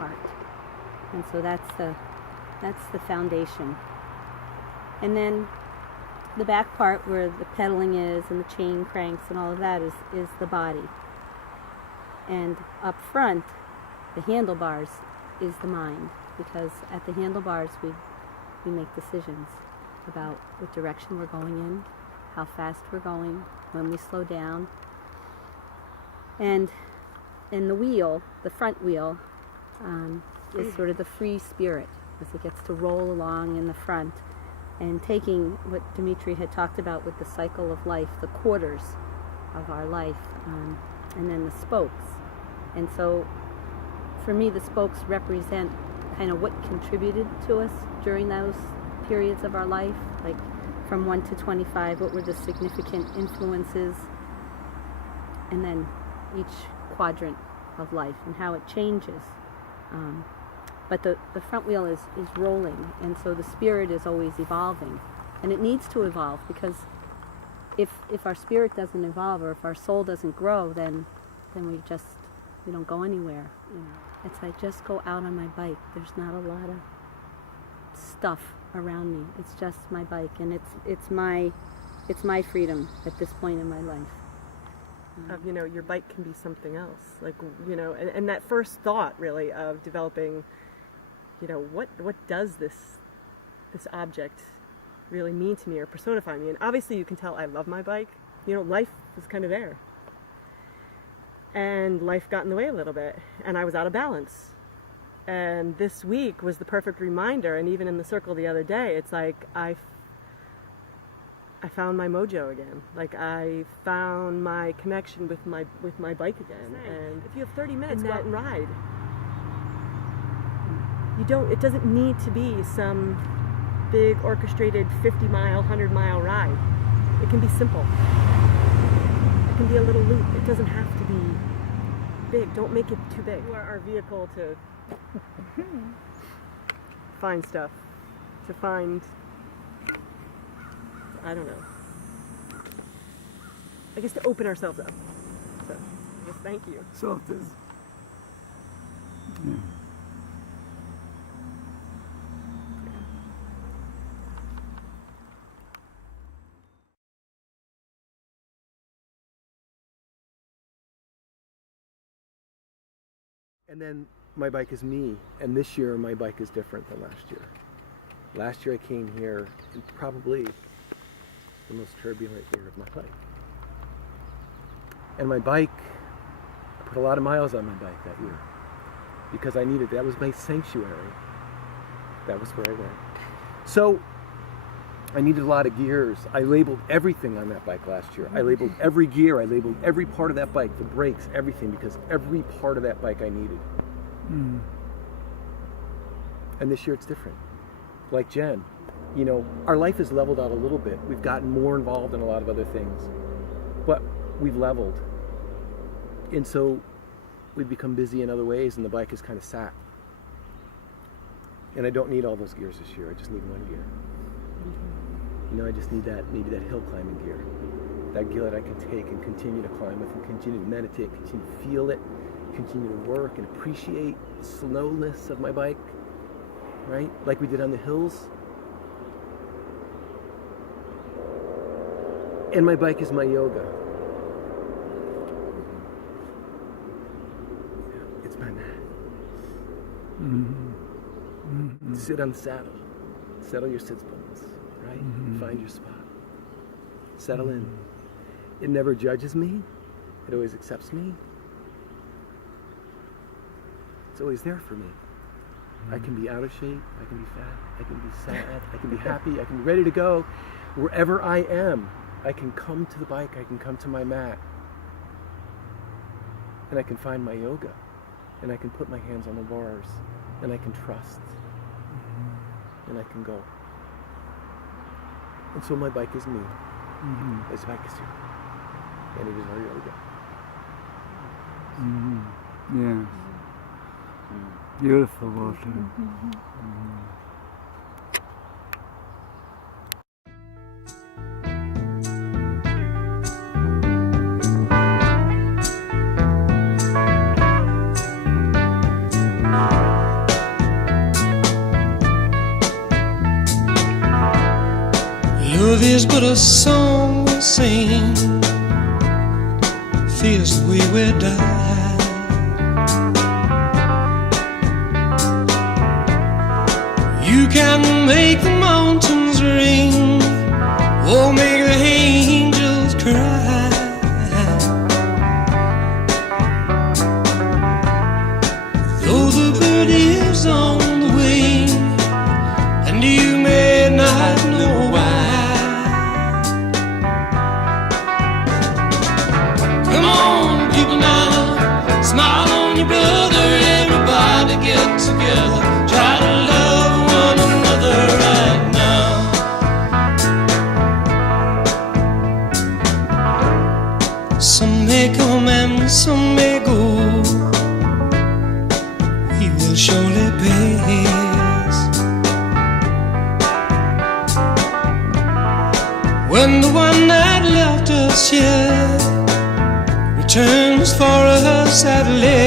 part. And so that's the foundation. And then the back part where the pedaling is and the chain cranks and all of that is the body. And up front, the handlebars is the mind, because at the handlebars we make decisions about what direction we're going in, how fast we're going, when we slow down. And the wheel, the front wheel, is sort of the free spirit as it gets to roll along in the front, and taking what Dimitri had talked about with the cycle of life, the quarters of our life, and then the spokes. And so for me, the spokes represent kind of what contributed to us during those periods of our life, like from 1 to 25, what were the significant influences, and then each quadrant of life and how it changes. But the front wheel is rolling, and so the spirit is always evolving, and it needs to evolve, because if our spirit doesn't evolve, or if our soul doesn't grow, then we don't go anywhere. You know, it's like, just go out on my bike. There's not a lot of stuff around me. It's just my bike, and it's my freedom at this point in my life. Your bike can be something else. Like, and that first thought really of developing, what does this object really mean to me or personify me? And obviously you can tell I love my bike. Life was kind of there. And life got in the way a little bit, and I was out of balance. And this week was the perfect reminder, and even in the circle the other day, it's like I found my mojo again. Like, I found my connection with my bike again. And if you have 30 minutes, go out and ride. It doesn't need to be some big orchestrated 50-mile, 100-mile ride. It can be simple. It can be a little loop. It doesn't have to be big. Don't make it too big. You are our vehicle to find stuff, to find, I don't know, I guess to open ourselves up. So, I guess thank you. So it is. Yeah. And then my bike is me, and this year my bike is different than last year. Last year I came here in probably the most turbulent year of my life. And my bike, I put a lot of miles on my bike that year because I needed, that was my sanctuary. That was where I went. So I needed a lot of gears. I labeled everything on that bike last year. I labeled every gear. I labeled every part of that bike, the brakes, everything, because every part of that bike I needed. Mm. And this year it's different. Like Jen, our life has leveled out a little bit. We've gotten more involved in a lot of other things, but we've leveled. And so we've become busy in other ways, and the bike is kind of sat. And I don't need all those gears this year. I just need one gear. I just need maybe that hill climbing gear. That gear that I can take and continue to climb with, and continue to meditate, continue to feel it, continue to work and appreciate the slowness of my bike, right? Like we did on the hills. And my bike is my yoga. It's my mat. Mm-hmm. Mm-hmm. Sit on the saddle. Settle your sits bones. Right? Mm-hmm. Find your spot. Settle in. It never judges me. It always accepts me. It's always there for me. Mm-hmm. I can be out of shape. I can be fat. I can be sad. I can be happy. I can be ready to go. Wherever I am, I can come to the bike. I can come to my mat. And I can find my yoga. And I can put my hands on the bars. And I can trust. Mm-hmm. And I can go. And so my bike is me. Mm-hmm. This bike is you. And it is our yoga. Mm-hmm. Yes. Mm-hmm. Beautiful, Walter. Mm-hmm. Mm-hmm. Love is but a song we sing, feels the way we die. You can make the mountains ring, or make the angels cry. Though the bird is on the wing, and you may not know why. Come on, people now, smile on your brother. Everybody get together, try to love one another right now. Some may come and some may go, we will surely pass. When the one that left us here returns for us at last.